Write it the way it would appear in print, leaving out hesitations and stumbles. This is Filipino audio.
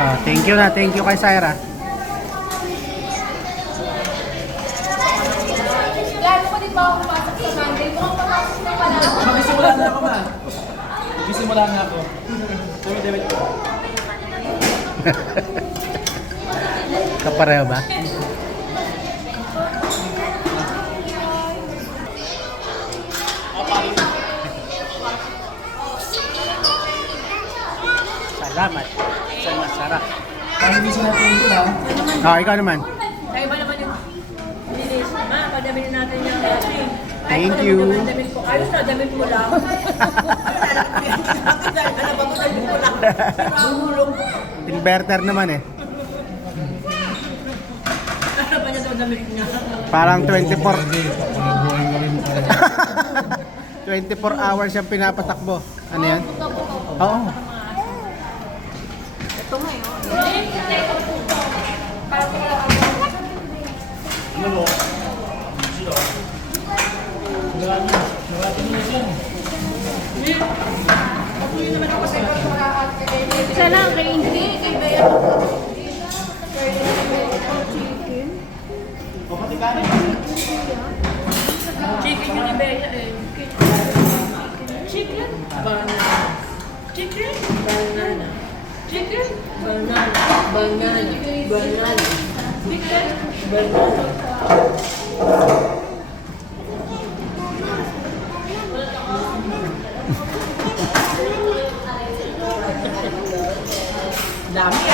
Oh, thank you na. Thank you kay Syra. Lalo ko din ba ako pumasok sa Monday? Mukhang papasok na pala ako. Magsisimula na ako, ma. Magsisimula na ako. Dawit ko. Kapareho ba? Salamat sa masarap. Pag-ibisin natin ito, ha? Oh, ikaw naman. Kaya ba naman yung bilis? Ma, padamin natin yung ating. Thank you. Damit ko. Ayos na, damit mo lang. Ano ba mo, damit mo lang. Hulog. Inverter naman eh. Ano ba niya daw damit niya? Parang 24. 24 hours yung pinapatakbo. Ano yan? Oo. Ito nga yun. Isa lang, kay hindi. Kay Bea. Chicken yun ni Bea eh. Chicken. Banana. Chicken. Banana. Chicken. Banana. Banana. Banana. Chicken. Banana. Dami